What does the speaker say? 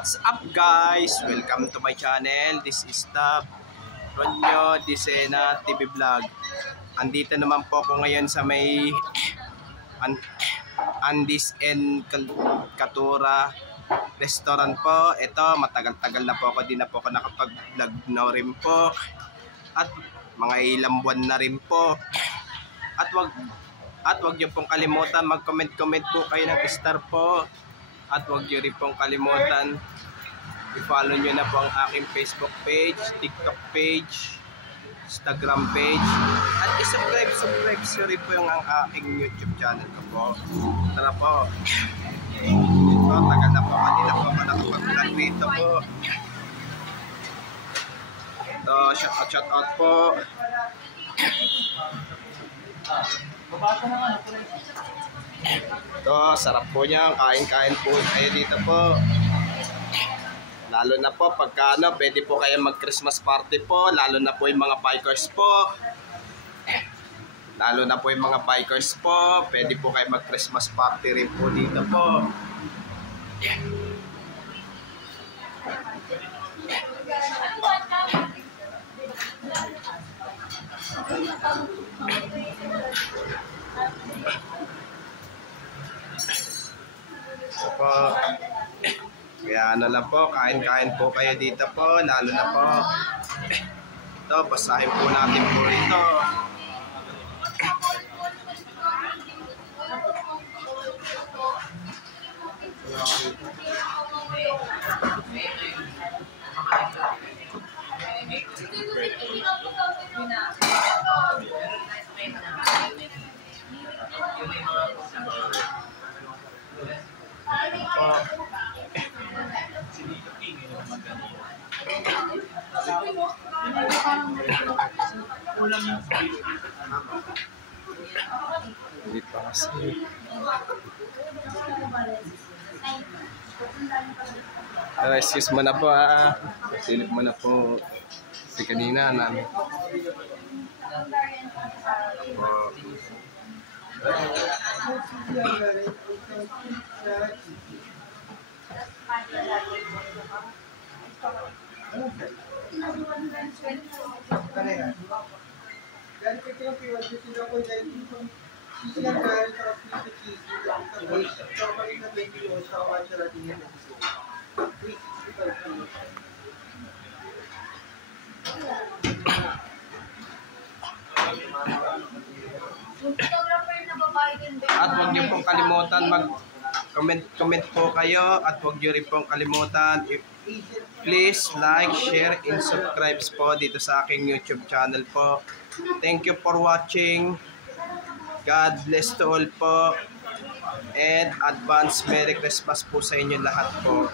What's up guys? Welcome to my channel. This is the Ronyo Disena TV Vlog. Andito naman po ako ngayon sa may Andes and Catura restaurant po. Ito, matagal-tagal na po ako, di na po ako nakapag-vlog na rin po. At mga ilang buwan na rin po. At wag niyo pong kalimutan mag-comment po kayo ng star po. At wag niyo rin pong kalimutan i-follow niyo na po ang aking Facebook page, TikTok page, Instagram page. At i-subscribe rin po yung ang aking YouTube channel ko po. Tara po. So, tagal na po kanina po ako nakapag-vlog dito po. So, shout out po. Ito, sarap po niya. Kain-kain po kayo dito po. Lalo na po pagka pwede po kayo mag-Christmas party po. Lalo na po yung mga bikers po. Pwede po kayo mag-Christmas party rin po dito po. Po. Kaya lang po, kain-kain po kayo dito po, lalo na po. Ito, basahin po natin po ito. Hindi pa kasi. Excuse mo na po ha. Silip mo na po si kanina namin. At huwag niyo pong kalimutan mag-comment po kayo. At huwag niyo rin pong kalimutan please like, share, and subscribe po dito sa aking YouTube channel po. Thank you for watching. God bless to all po. And advance Merry Christmas po sa inyo lahat po.